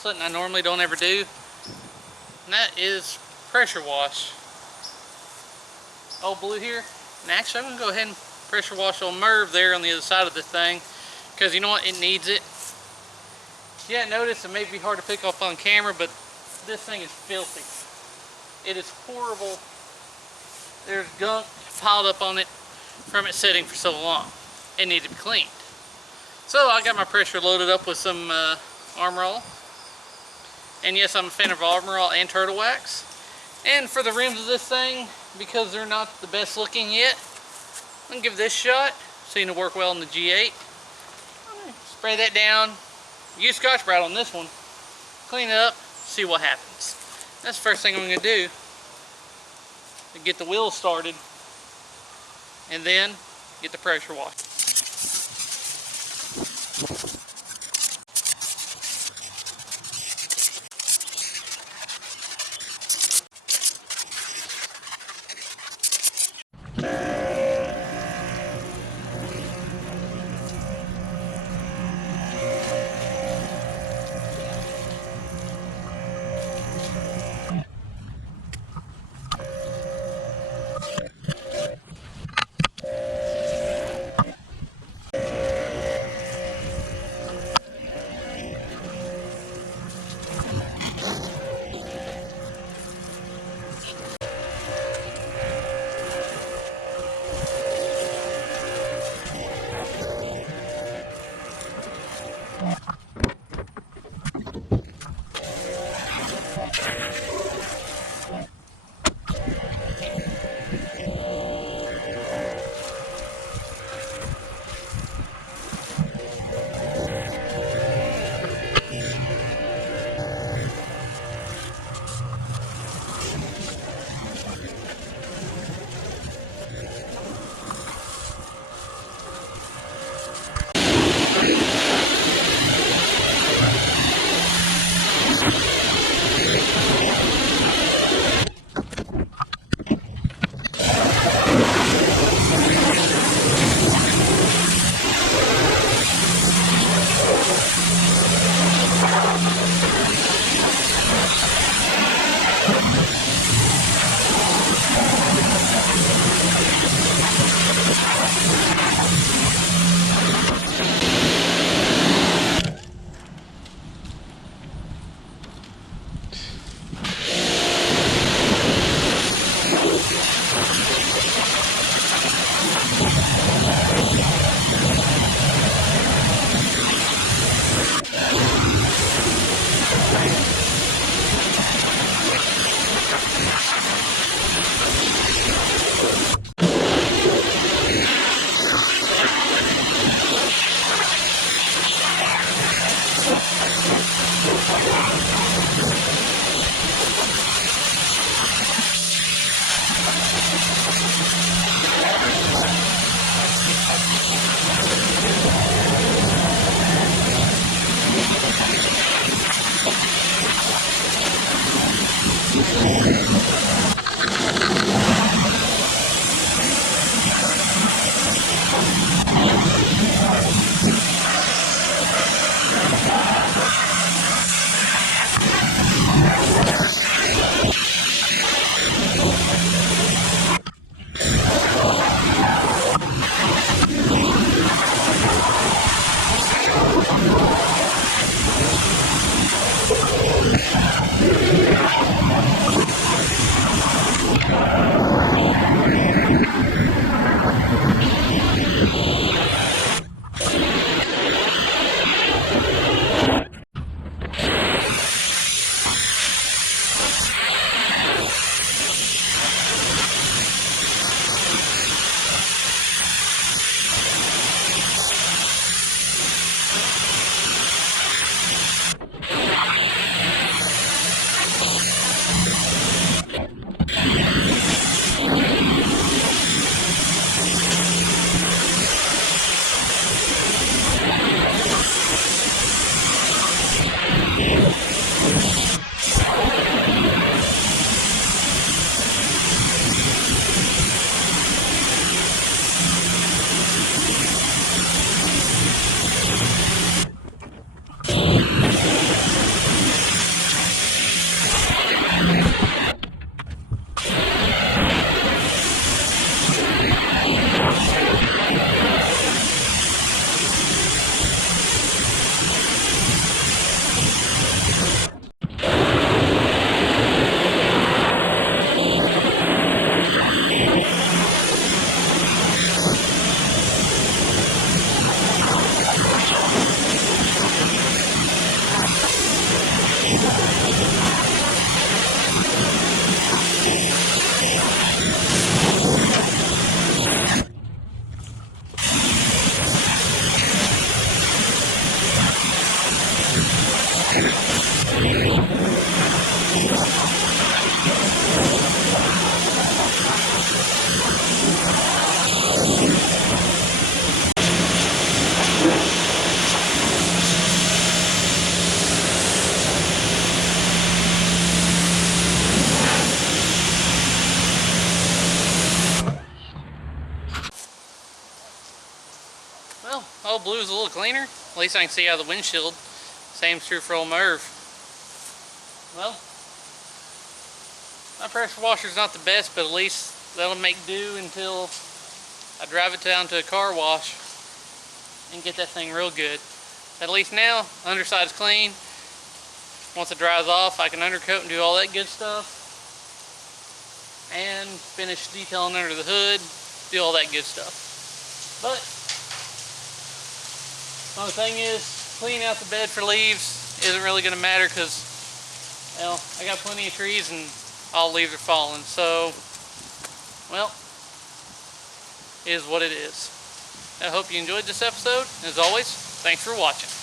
something I normally don't ever do, and that is pressure wash old blue here. And actually, I'm going to go ahead and pressure wash old Merv there on the other side of the thing, because you know what, it needs it. Yeah, notice it may be hard to pick up on camera, but this thing is filthy. It is horrible. There's gunk piled up on it from it sitting for so long. It needs to be cleaned. So I got my pressure loaded up with some Armor All. And yes, I'm a fan of Armor All and Turtle Wax. And for the rims of this thing, because they're not the best looking yet, I'm going to give this a shot. Seem to work well in the G8. Spray that down. Use Scotch-Brite on this one. Clean it up. See what happens. That's the first thing I'm going to do. To get the wheels started. And then get the pressure wash. oh, blue's a little cleaner. At least I can see out of the windshield. Same's true for old Merv. Well, my pressure washer's not the best, but at least that'll make do until I drive it down to a car wash and get that thing real good. At least now, underside's clean. Once it dries off, I can undercoat and do all that good stuff. And finish detailing under the hood, do all that good stuff. But, the only thing is, cleaning out the bed for leaves isn't really going to matter because, well, I got plenty of trees and all leaves are falling. So, well, it is what it is. I hope you enjoyed this episode. As always, thanks for watching.